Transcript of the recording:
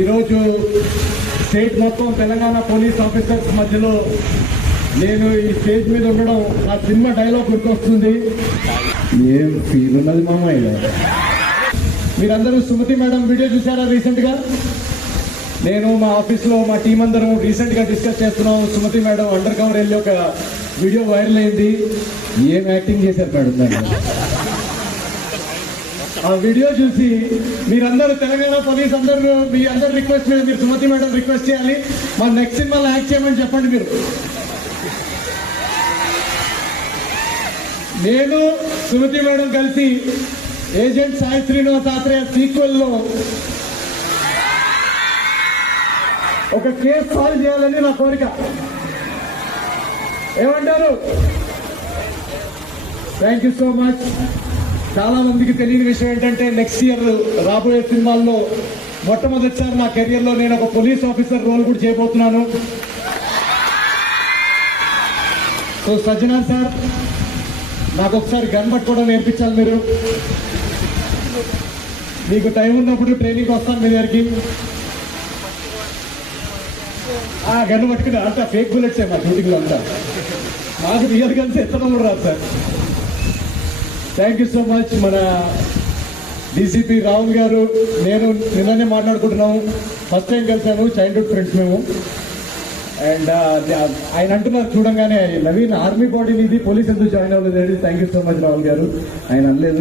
ఈరోజు స్టేట్ మొత్తం Telangana police officers మధ్యలో నేను ఈ స్టేజ్ మీద ఉండడం నా సినిమా డైలాగ్ గుర్తొస్తుంది. ఏం ఫీల్ ఉన్నది మామయ్య. మీరందరూ సుమతి మేడం వీడియో చూసారా రీసెంట్గా? నేను మా ఆఫీస్లో మా టీం అందరం రీసెంట్గా డిస్కస్ చేస్తున్నాం. సుమతి మేడం అండర్ కవర్ వెళ్ళి ఒక వీడియో వైరల్ అయింది. ఏం యాక్టింగ్ చేశారు మేడం దాన్ని. ఆ వీడియో చూసి మీరందరూ తెలంగాణ పోలీస్ అందరూ మీ అందరు రిక్వెస్ట్ మీద మీరు సుమతి మేడం రిక్వెస్ట్ చేయాలి, మా నెక్స్ట్ సినిమాలో యాక్ట్ చేయమని చెప్పండి. మీరు నేను సుమతి మేడం కలిసి ఏజెంట్ సాయి శ్రీనివాస్ ఆత్రేయ సీక్వెల్ లో ఒక కేసు సాల్వ్ చేయాలని నా కోరిక. ఏమంటారు? Thank you so much. చాలా మందికి తెలియని విషయం ఏంటంటే నెక్స్ట్ ఇయర్ రాబోయే సినిమాల్లో మొట్టమొదటిసారి నా కెరియర్లో నేను ఒక పోలీస్ ఆఫీసర్ రోల్ కూడా చేయబోతున్నాను. సో సజ్జనార్ సార్, నాకు ఒకసారి గన్ పట్టుకోవడం నేర్పించాలి మీరు. మీకు టైం ఉన్నప్పుడు ట్రైనింగ్ వస్తాను మీ దగ్గరికి. గన్ పట్టుకుని అంతా ఫేక్ బుల్లెట్స్ మా షూటింగ్లో అంతా. నాకు రియల్ గన్స్ ఎత్తడం కూడా రాదు sir. Thank you so much. మన డీసీపీ రాహుల్ గారు నేను నిన్ననే మాట్లాడుకుంటున్నాము. ఫస్ట్ టైం కలిసాను, చైల్డ్హుడ్ ఫ్రెండ్స్ మేము. అండ్ ఆయన అంటున్నారు చూడంగానే, నవీన్ ఆర్మీ బాడీ ఇది పోలీస్ ఎందుకు జాయిన్ అవ్వలేదు. Thank you so much Rahul గారు. ఆయన అనలేదు.